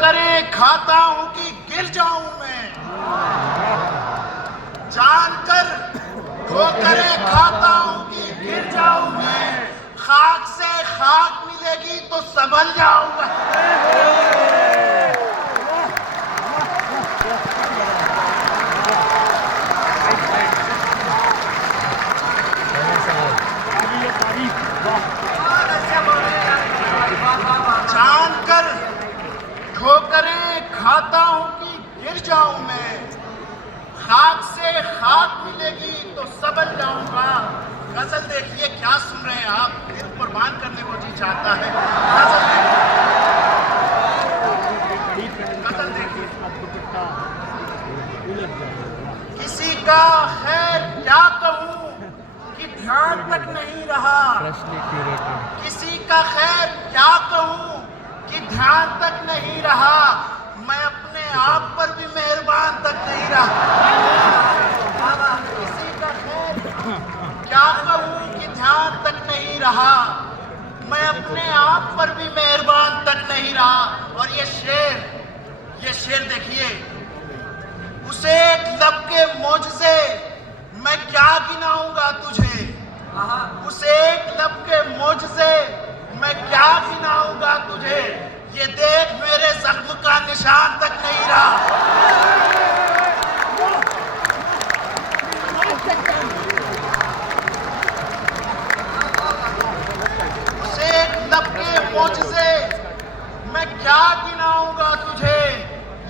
करे खाता हूं कि गिर जाऊं मैं, जानकर ठोकरे खाता हूं कि गिर जाऊं मैं, खाक से खाक मिलेगी तो संभल जाऊंगा। जानकर ठोकरे खाता हूं कि गिर जाऊं मैं, खाक से खाक मिलेगी तो संभल जाऊंगा। गजल देखिए, क्या सुन रहे हैं आप, दिल कुर्बान करने को जी चाहता है। गजल देखिए, किसी का खैर क्या कहूं कि ध्यान तक नहीं रहा, किसी का खैर क्या कहूं कि ध्यान तक नहीं रहा, मैं अपने आप पर भी मेहरबान तक नहीं रहा। किसी का खैर क्या कहूं कि ध्यान तक नहीं रहा, मैं अपने आप पर भी मेहरबान तक नहीं रहा। और ये शेर देखिए, उसे एक लब के मोजज़े मैं क्या गिनाऊंगा तुझे, उसे एक लब के मोजज़े मैं क्या गिनाऊंगा तुझे, ये देख मेरे जख्म का निशान तक नहीं रहा। उसे एक लब के मोजज़े मैं क्या गिनाऊंगा तुझे,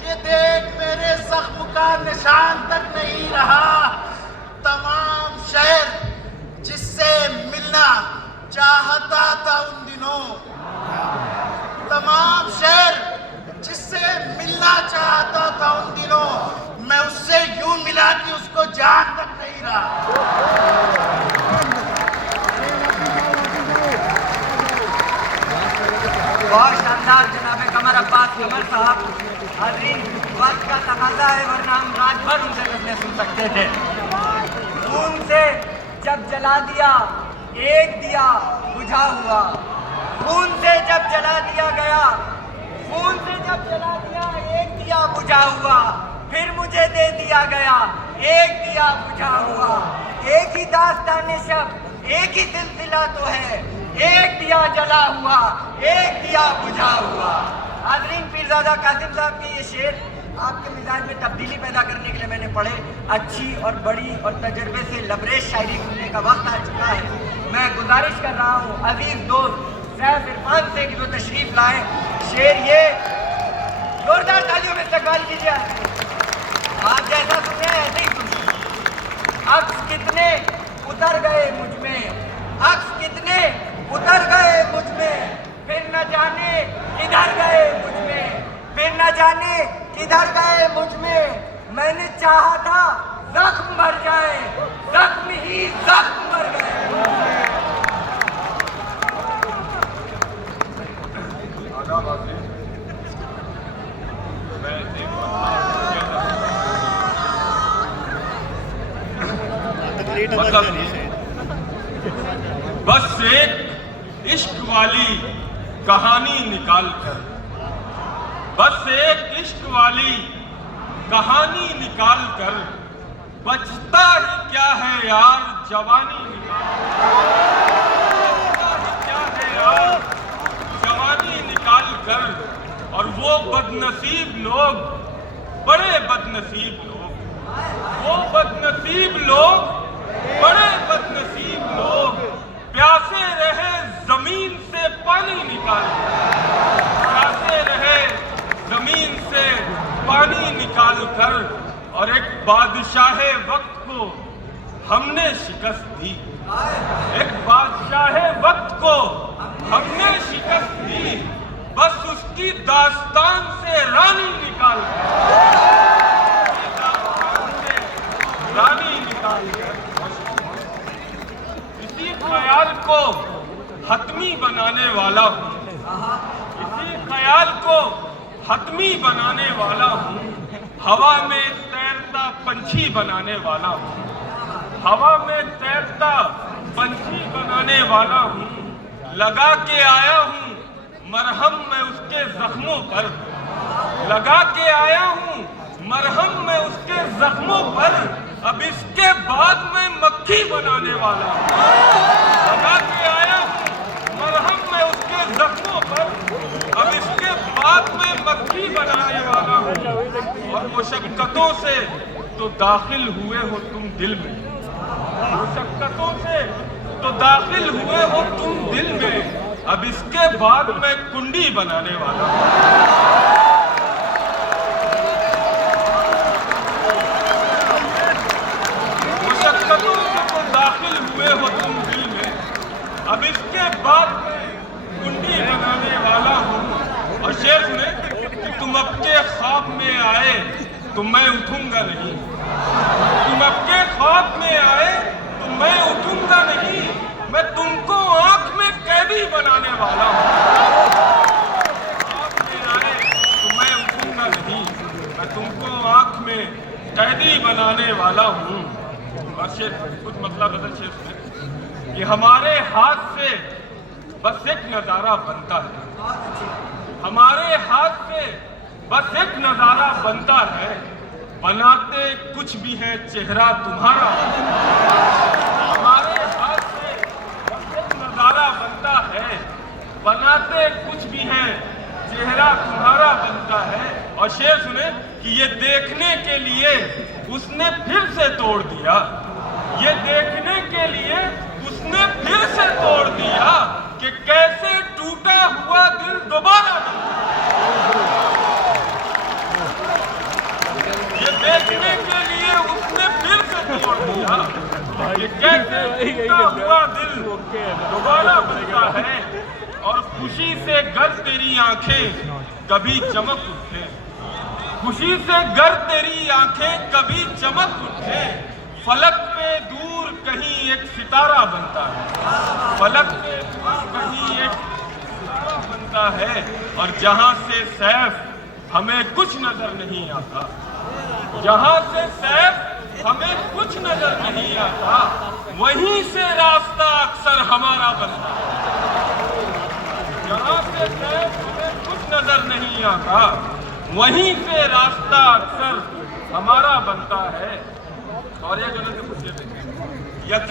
ये देख मेरे जख्म का निशान तक नहीं रहा। तमाम शहर जिससे मिलना चाहता था उन दिनों, तमाम शहर जिससे मिलना चाहता था उन दिनों, मैं उससे यूं मिला कि उसको जान तक नहीं रहा। बहुत शानदार जनाब कमर अब्बास कमर साहब। हाज़रीन, वक्त का तकाज़ा है वरना हम रात भर उनसे गज़लें सुन सकते थे। खून से जब जला दिया एक दिया बुझा हुआ, खून से जब जला दिया गया, खून से जब जला दिया एक दिया बुझा हुआ, फिर मुझे दे दिया गया एक दिया बुझा हुआ। एक ही दास्तान शब, एक ही सिलसिला तो है, एक दिया जला हुआ एक दिया बुझा हुआ। हाज़रीन, पीरज़ादा कासिम साहब के ये शेर आपके मिजाज में तब्दीली पैदा करने के लिए मैंने पढ़े। अच्छी और बड़ी और तजर्बे से लबरेज शायरी सुनने का वक्त आ चुका है। मैं गुजारिश कर रहा हूँ अजीज दोस्त सैफ इरफान से कि वो तशरीफ लाएं। शेर ये, जोरदार तालियों में इस्तकबाल कीजिए। आप जैसा सुने ऐसे ही सुनिए। अक्स कितने उतर गए मुझ में, अक्स कितने उतर गए मुझ में, फिर न जाने किधर गए मुझ में, फिर न जाने किधर गए मुझ में। मैंने चाहा था जख्म मर जाए, जख्म ही जख्म मर गए। बस एक इश्क वाली कहानी निकाल कर, बस एक इश्क वाली कहानी निकाल कर, बचता ही क्या है यार जवानी क्या है यार जवानी निकाल कर। और वो बदनसीब लोग, बड़े बदनसीब लोग, वो बदनसीब लोग, बड़े बदनसीब लोग, प्यासे रहे जमीन से पानी निकाल कर, प्यासे रहे जमीन से पानी निकाल कर। और एक बादशाहे वक्त को हमने शिकस्त दी, एक बादशाहे वक्त को हमने शिकस्त दी, बस उसकी दास्तान से रानी निकाल कर, दास्तान से रानी निकाल कर। इसी ख्याल को हतमी बनाने वाला हूँ, इसी ख्याल को हतमी बनाने वाला हूँ, हवा में तैरता पंछी बनाने वाला हूँ, हवा में तैरता पंछी बनाने वाला हूँ। लगा के आया हूँ मरहम मैं उसके जख्मों पर, लगा के आया हूँ मरहम में उसके जख्मों पर, अब इसके बाद मैं मक्खी बनाने वाला हूँ। लगा के आया हूँ मरहम में उसके जख्मों पर, अब इसके बाद मैं मक्खी बनाने वाला हूँ। और मुशक्कतों से तो दाखिल हुए हो तुम दिल में, मुशक्कतों से तो दाखिल हुए हो तुम दिल में, अब इसके बाद मैं कुंडी बनाने वाला हूँ। मुशक्कतों से तो दाखिल हुए हो तुम दिल में, अब इसके बाद मैं कुंडी बनाने वाला हूँ। और शेर सुने कि तुम अब के ख्वाब में आए तो मैं उठूंगा नहीं, तुम अब के ख्वाब में आए तो मैं उठूंगा नहीं, मैं तुमको आंख में कैदी बनाने वाला हूँ। ख्वाब में आए तो मैं उठूंगा नहीं, मैं तुमको आंख में कैदी बनाने वाला हूँ। और शेर कुछ मतलब बदल शेर सुने कि हमारे हाथ से बस एक नजारा बनता है, हमारे हाथ से बस एक नजारा बनता है, बनाते कुछ भी है चेहरा तुम्हारा। हमारे हाथ से बस एक नजारा बनता है, बनाते कुछ भी है चेहरा तुम्हारा बनता है। और शेर सुने कि ये देखने के लिए उसने फिर से तोड़ दिया, ये देखने के लिए उसने फिर से तोड़ दिया कि कैसे टूटा हुआ दिल दोबारा ये देखने के लिए उसने फिर से तोड़ दिया कि कैसे टूटा हुआ दिल दोबारा बनता है। और खुशी से गर तेरी आंखें कभी चमक उठे, खुशी से गर तेरी आंखें कभी चमक उठे, फलक पे दूर कहीं एक सितारा बनता है, फलक पे दूर कहीं एक सितारा बनता है। और जहां से सैफ हमें कुछ नजर नहीं आता, जहां से सैफ हमें कुछ नजर नहीं आता, वहीं से रास्ता अक्सर हमारा बनता है। जहां से सैफ हमें कुछ नजर नहीं आता, वहीं से रास्ता अक्सर हमारा बनता है। और ये जो यकीन